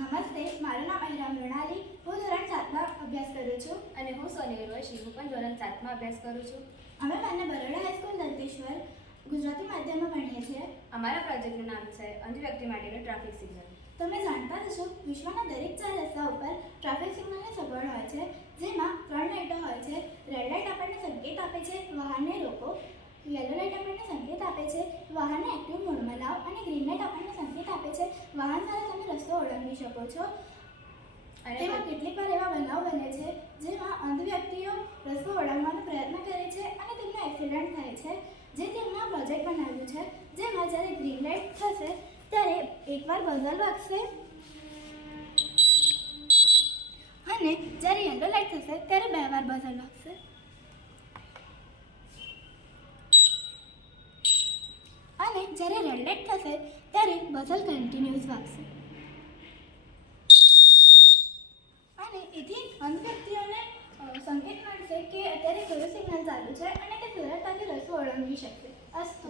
નમસ્તે, મારું નામ અહિરામ મૃણાલી. હું ધોરણ 7માં અભ્યાસ કરું છું. અને હું સોની ઉર્વશી, હું પણ ધોરણ 7માં અભ્યાસ કરું છું. અમે બંને બરોડા હાઈસ્કૂલ દંતેશ્વર ગુજરાતી માધ્યમમાં ભણીએ છીએ. અમારા પ્રોજેક્ટનું નામ છે અંધ વ્યક્તિ માટેનું ટ્રાફિક સિગ્નલ. તમે જાણતા હશો, વિશ્વના દરેક 4 રસ્તા ઉપર ટ્રાફિક સિગ્નલની સગવડ હોય છે, જેમાં 3 લાઇટો હોય છે. રેડ લાઇટ આપણને સંકેત આપે છે વાહનને રોકો, યલો લાઇટ આપણને સંકેત આપે છે વાહનને એક્ટિવ મોડમાં લાવો, અને ગ્રીન લાઇટ આપણને સંકેત આપે છે વાહન દ્વારા તમે રસ્તો ઓળંગી શકો છો. અને તેમાં કેટલીક વાર એવા બનાવ બને છે જેમાં અંધ વ્યક્તિઓ રસ્તો ઓળંગવાનો પ્રયત્ન કરે છે અને તેમને એક્સિડન્ટ થાય છે. જે તેમના પ્રોજેક્ટ બનાવ્યું છે, જેમાં જ્યારે ગ્રીન લાઇટ થશે ત્યારે એકવાર બઝર વાગશે અને જ્યારે યલો લાઇટ થશે ત્યારે 2 વાર બઝર વાગશે. અને જ્યારે રેડ લાઇટ થશે ત્યારે બઝર કન્ટિન્યુઅસ વાગશે. અને એથી અંધ વ્યક્તિઓને સંકેત મળશે કે અત્યારે કયું સિગ્નલ ચાલુ છે અને તે સરળતાથી રસ્તો ઓળંગી શકશે. અસ્તુ.